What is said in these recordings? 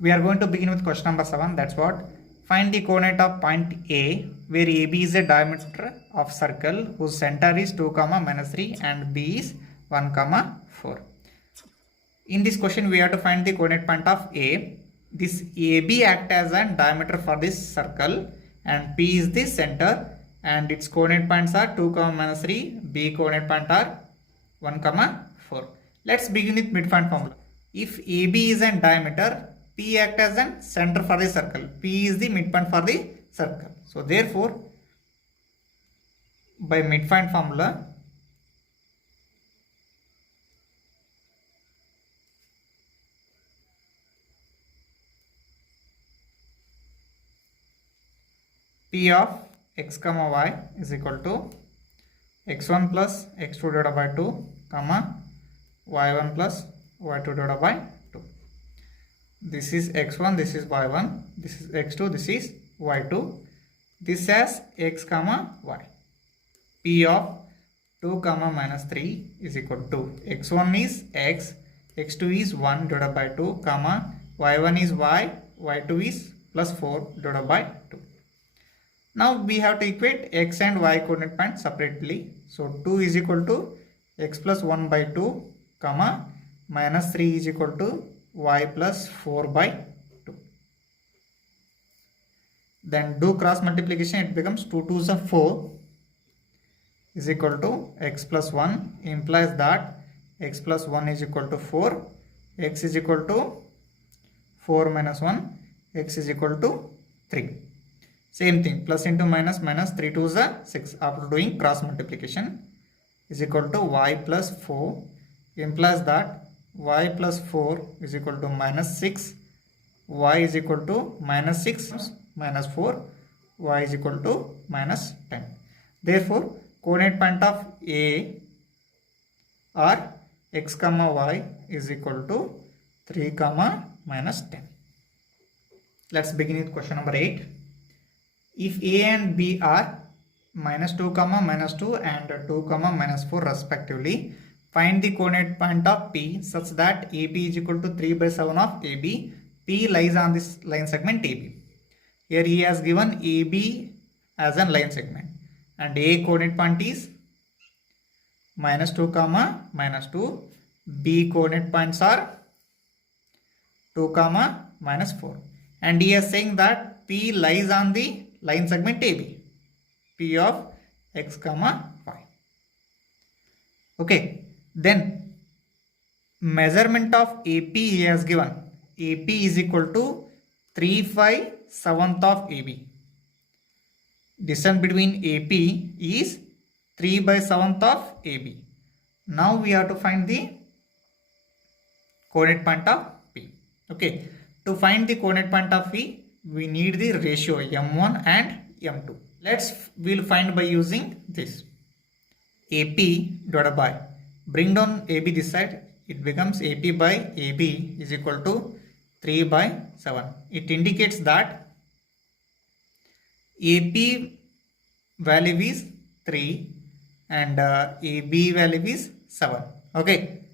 We are going to begin with question number 7. That's what. Find the coordinate of point A, where AB is a diameter of circle whose center is 2, minus 3 and B is 1, 4. In this question, we have to find the coordinate point of A. This AB acts as a diameter for this circle and P is the center, and its coordinate points are 2, minus 3. B coordinate point are 1, 4. Let's begin with midpoint formula. If AB is a diameter, P acts as a center for the circle. P is the midpoint for the circle. So therefore, by midpoint formula, P of x, y is equal to x1 plus x2 divided by 2, y1 plus y2 divided by 2. This is x1, this is y1, this is x2, this is y2. This has x, y. P of 2, minus 3 is equal to x1 is x, x2 is 1 divided by 2, y1 is y, y2 is plus 4 divided by 2. Now we have to equate x and y coordinate points separately. So 2 is equal to x plus 1 by 2, minus 3 is equal to y plus 4 by 2. Then do cross multiplication, it becomes 2 2s are 4 is equal to x plus 1, implies that x plus 1 is equal to 4, x is equal to 4 minus 1, x is equal to 3. Same thing, plus into minus, minus 3 2s are 6 after doing cross multiplication is equal to y plus 4, implies that y plus 4 is equal to minus 6, y is equal to minus 6 minus 4, y is equal to minus 10. Therefore, coordinate point of A are x, y is equal to 3, minus 10. Let's begin with question number 8. If A and B are minus 2, minus 2 and 2, minus 4 respectively, find the coordinate point of P such that AB is equal to 3 by 7 of AB. P lies on this line segment AB. Here he has given AB as a line segment and A coordinate point is minus 2, minus 2. B coordinate points are 2, minus 4. And he is saying that P lies on the line segment AB. P of x, y. Okay. Then measurement of AP he has given. AP is equal to 3/5 of AB. Distance between AP is 3/7 of AB. Now we have to find the coordinate point of P. Okay. To find the coordinate point of P, we need the ratio m1 and m2. We'll find by using this. AP divided by, bring down AB this side, it becomes AP by AB is equal to 3/7. It indicates that AP value is 3 and AB value is 7. Okay.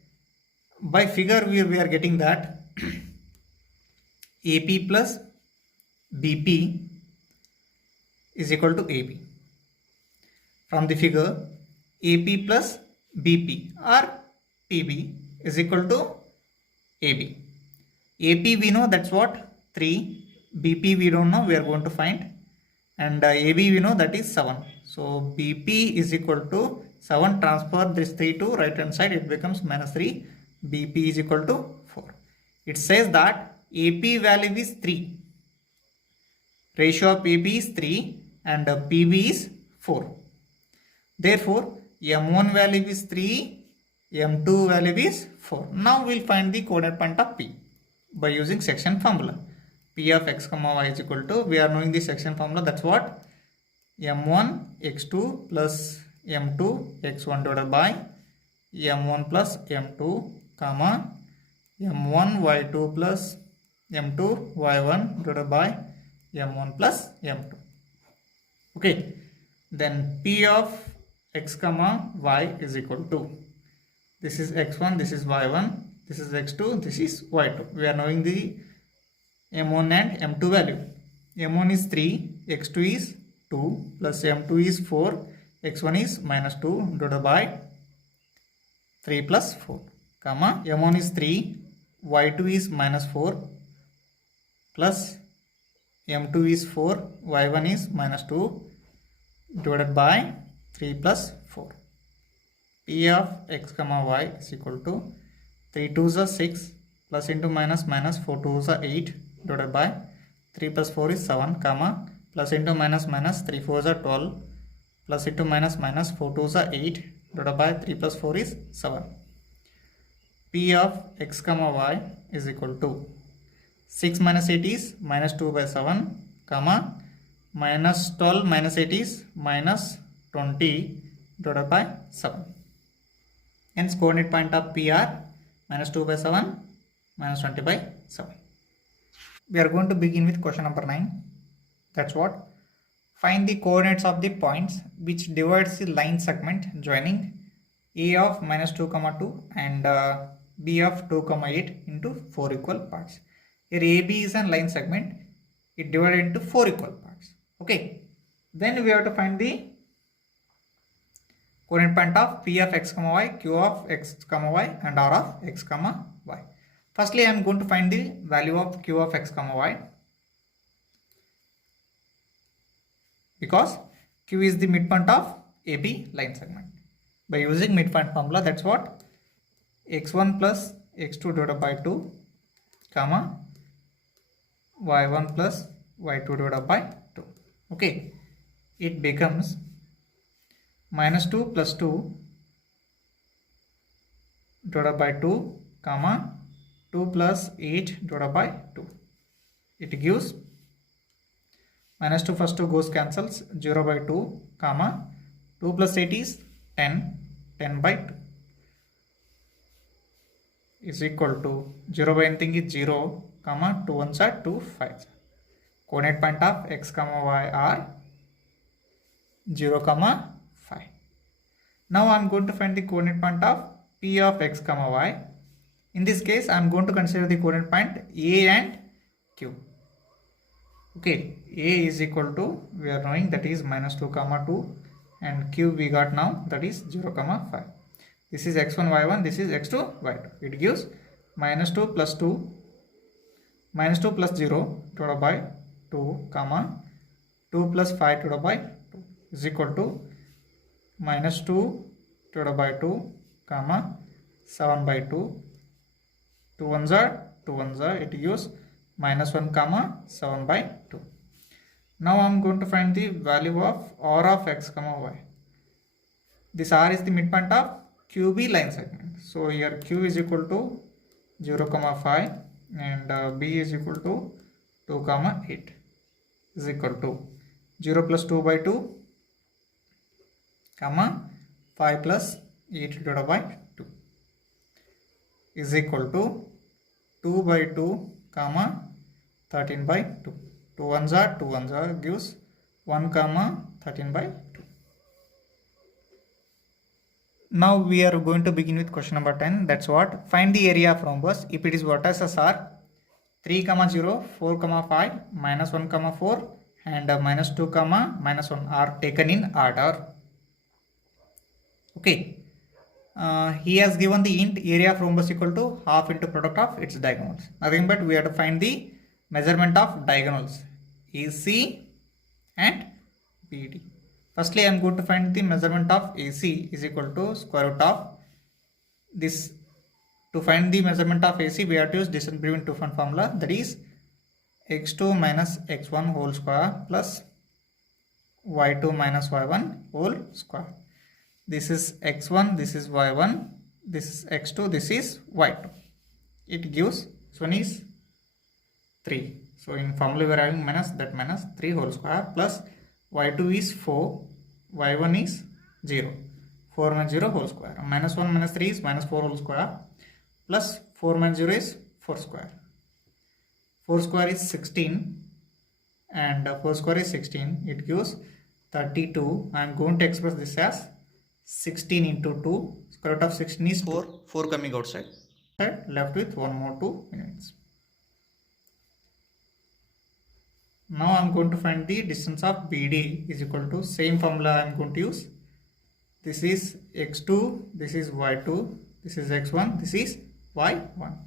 By figure we are getting that AP plus BP is equal to AB. From the figure, AP plus BP or PB is equal to AB. AP we know, that's what, 3. BP we don't know, we are going to find. And AB we know, that is 7. So BP is equal to 7. Transfer this 3 to right hand side, it becomes minus 3. BP is equal to 4. It says that AP value is 3. Ratio of AB is 3 and PB is 4. Therefore, M1 value is 3, M2 value is 4. Now we'll find the coordinate point of P by using section formula. P of x, y is equal to, we are knowing the section formula, that's what, M1 x2 plus M2 x1 divided by M1 plus M2, M1 y2 plus M2 y1 divided by M1 plus M2. Okay, then P of x, y is equal to, this is x1, this is y1, this is x2, this is y2. We are knowing the m1 and m2 value. m1 is 3, x2 is 2, plus m2 is 4, x1 is minus 2 divided by 3 plus 4, comma m1 is 3, y2 is minus 4, plus m2 is 4, y1 is minus 2 divided by 3 plus 4. P of x comma y is equal to 3 2s are 6, plus into minus minus 4 2s are 8 divided by 3 plus 4 is 7, comma plus into minus minus 3 4s are 12, plus into minus minus 4 2s are 8 divided by 3 plus 4 is 7. P of x comma y is equal to 6 minus 8 is minus 2 by 7, comma minus 12 minus 8 is minus 20 divided by 7. Hence coordinate point of P are minus 2 by 7, minus 20 by 7. We are going to begin with question number 9. That's what. Find the coordinates of the points which divides the line segment joining A of minus 2 comma 2 and B of 2 comma 8 into 4 equal parts. Here AB is a line segment. It divided into 4 equal parts. Okay. Then we have to find the coordinate point of P of x comma y, Q of x comma y and R of x comma y. Firstly, I am going to find the value of Q of x comma y, because Q is the midpoint of AB line segment. By using midpoint formula, that's what, x1 plus x2 divided by 2, comma y1 plus y2 divided by 2. Okay, it becomes minus 2 plus 2 divided by 2, comma 2 plus 8 divided by 2. It gives minus 2 first 2 goes cancels, 0 by 2, comma 2 plus 8 is 10, 10 by 2 is equal to 0 by anything is 0, comma 2 ones are 2 5. Coordinate point of x comma y are 0 comma 5. Now I am going to find the coordinate point of P of x comma y. In this case, I am going to consider the coordinate point A and Q. Okay, A is equal to, we are knowing, that is minus 2 comma 2, and Q we got now, that is 0 comma 5. This is x1 y1, this is x2 y2. It gives minus 2 plus 2, minus 2 plus 0 divided by 2, comma 2 plus 5 divided by 2 is equal to minus 2 divided by 2, comma 7 by 2. 2 ones are 2 ones are, it gives minus 1 comma 7 by 2. Now I am going to find the value of R of x comma y. This R is the midpoint of QB line segment. So here Q is equal to 0 comma 5 and B is equal to 2 comma 8 is equal to 0 plus 2 by 2, comma 5 plus 8 divided by 2 is equal to 2 by 2, comma 13 by 2. 2 ones are 2 ones are, gives 1 comma 13 by 2. Now we are going to begin with question number 10. That's what. Find the area of rhombus if it is vertices are 3 comma 0, 4 comma 5, minus 1 comma 4 and minus 2 comma minus 1 are taken in order. Okay. He has given the int area of rhombus equal to half into product of its diagonals. Nothing but we have to find the measurement of diagonals AC and BD. Firstly, I am going to find the measurement of AC is equal to square root of this. To find the measurement of AC, we have to use distance between two point formula, that is x2 minus x1 whole square plus y2 minus y1 whole square. This is x1, this is y1, this is x2, this is y2. It gives, this one is 3. So in formula we are having minus, that minus 3 whole square plus y2 is 4, y1 is 0. 4 minus 0 whole square. Minus 1 minus 3 is minus 4 whole square plus 4 minus 0 is 4 square. 4 square is 16 and 4 square is 16. It gives 32. I am going to express this as 16 into 2. Square root of 16 is 4. 4 coming outside. Left with 1 more 2 minutes. Now I am going to find the distance of BD is equal to, same formula I am going to use. This is x2, this is y2, this is x1, this is y1.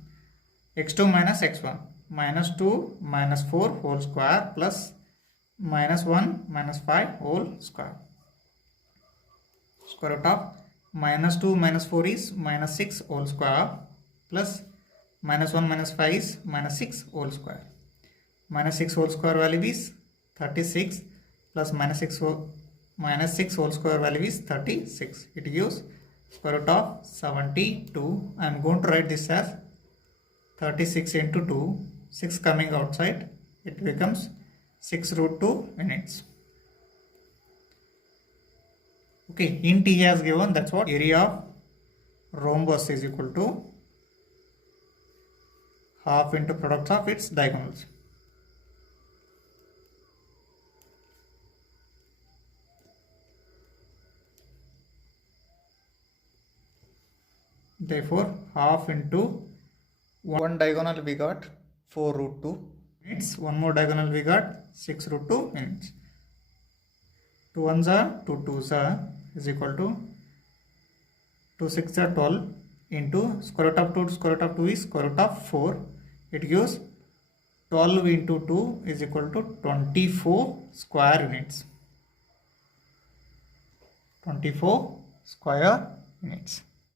x2 minus x1, minus 2 minus 4 whole square plus minus 1 minus 5 whole square. Square root of minus 2 minus 4 is minus 6 whole square plus minus 1 minus 5 is minus 6 whole square. Minus 6 whole square value is 36 plus minus 6 whole square value is 36. It gives square root of 72. I am going to write this as 36 into 2, 6 coming outside, it becomes 6 root 2 units. Okay, int he has given, that's what area of rhombus is equal to half into product of its diagonals. Therefore, half into one diagonal we got 4 root 2 units, one more diagonal we got 6 root 2 units. 2 ones are 2 twos are is equal to 2 6 are 12 into square root of 2 square root of 2 is square root of 4. It gives 12 into 2 is equal to 24 square units. 24 square units.